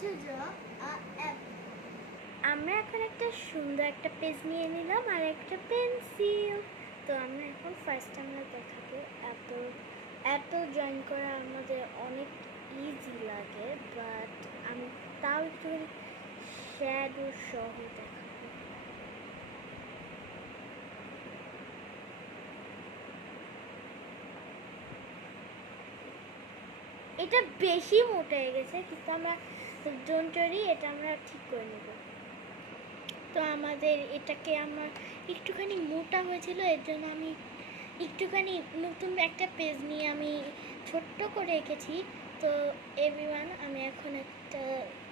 to draw a apple. আমরা এখন একটা সুন্দর একটা পেজ নিয়ে নিলাম আর একটা পেন্সিল। তো আমরা এখন ফার্স্ট আমরা দেখাবো অ্যাপল। অ্যাপল ড্রয়িং করা আমাদের অনেক ইজি লাগে, বাট আমি তাও একটু শ্যাডো সহ দেখাবো। এটা বেশি মোটা হয়ে গেছে, কিন্তু আমরা ডোন্ট ওয়ারি, এটা আমরা ঠিক করে নেব। তো আমাদের এটাকে আমার একটুখানি মোটা হয়েছিল, এর জন্য আমি একটুখানি নতুন একটা পেজ নিয়ে আমি ছোট্ট করে এঁকেছি। তো এভরিওয়ান, আমি এখন একটা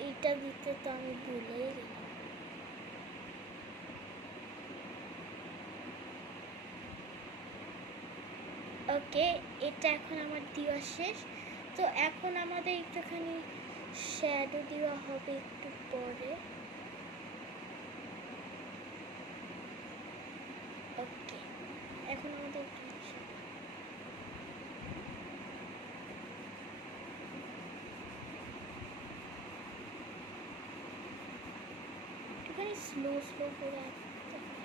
এইটা দিতে তো আমি ভুলেই গেলাম। ওকে, এটা এখন আমার দেওয়া শেষ। তো এখন আমাদের একটুখানি শ্যাডো দেওয়া হবে একটু পরে। ওকে, এখন আমাদের একটুখানি স্লো স্লো করে আঁকতে হবে।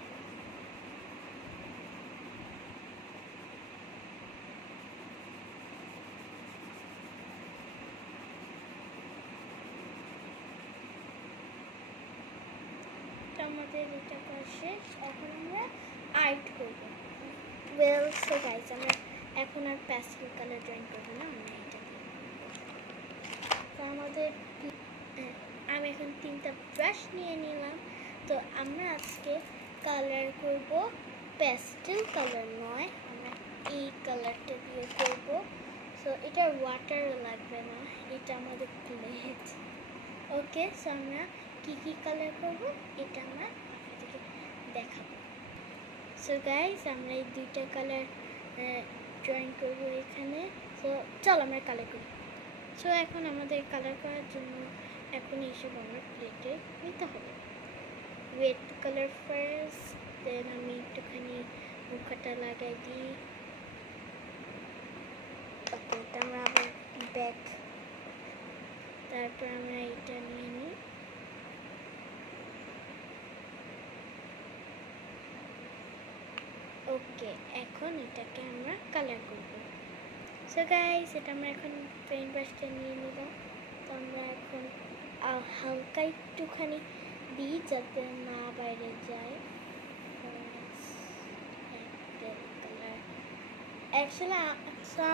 আমাদের এটা করা শেষ, এখন আমরা আর্ট করবো। ওয়েল, সো গাইস, আমরা এখন আর প্যাস্টেল কালার ড্রয়িং করবো না, আমরা এটা তো আমাদের আমি এখন 3টা ব্রাশ নিয়ে নিলাম। তো আমরা আজকে কালার করব প্যাস্টেল কালার নয়, আমরা এই কালারটা দিয়ে করব। সো এটা ওয়াটার লাগবে না, এটা আমাদের প্লেট। ওকে, সো আমরা কী কী কালার করব এটা আমরা আপনাদেরকে দেখাবো। সো গাইস, আমরা এই 2টা কালার ড্রয়িং করবো এখানে। সো চল আমরা কালার করি। সো এখন আমাদের কালার করার জন্য এখন এইসব আমরা প্লেটে নিতে হবে। রেড কালার ফার্স্ট, দেন আমি একটুখানি মুখটা লাগাই দিই। ওকে, এটা আমরা আবার ব্যাক, তারপর আমরা এটা নিয়ে নিই। ওকে, এখন এটাকে আমরা কালার করব। সো গাইস, এটা আমরা এখন পেইন্ট ব্রাশটা নিয়ে নিলাম। তো আমরা এখন হালকা একটুখানি দিই যাতে না বাইরে যায়। অ্যাকচুয়ালি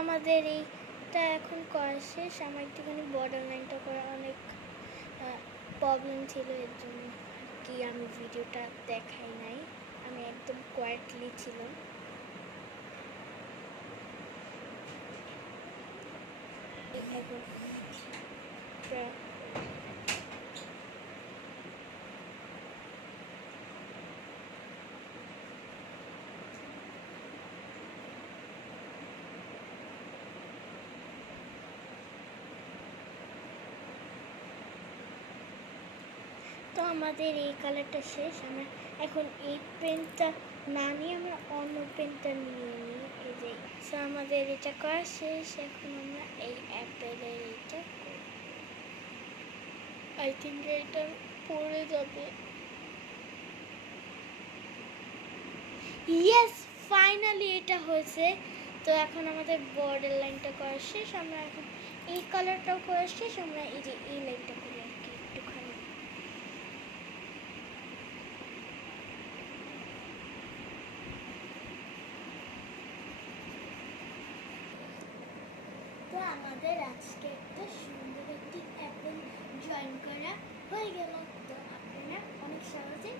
আমাদের এইটা এখন করা শেষ। আমার একটুখানি বর্ডার লাইনটা করা অনেক প্রবলেম ছিল, এর জন্য কি আমি ভিডিওটা দেখাই নাই, আমি একদম কোয়াইটলি ছিলাম। তো আমাদের এই কালারটা শেষ। আমরা এখন এই পেনটা না নিয়ে আমরা অন্য পেনটা নিয়ে নিই। এই যে, সো আমাদের এটা করা শেষ। এখন আমরা এই অ্যাপেলের এইটা করব। আই থিঙ্ক এটা পড়ে যাবে। ইয়েস, ফাইনালি এটা হয়েছে। তো এখন আমাদের বর্ডার লাইনটা করা শেষ। আমরা এখন এই কালারটাও করা শেষ। আমরা এই যে এই লাইনটা করি আর কি একটুখানি। তো আমাদের আজকে একটা সুন্দর একটি অ্যাপেল ড্রয়িং করা হয়ে গেল। তো আপনারা অনেক সহজে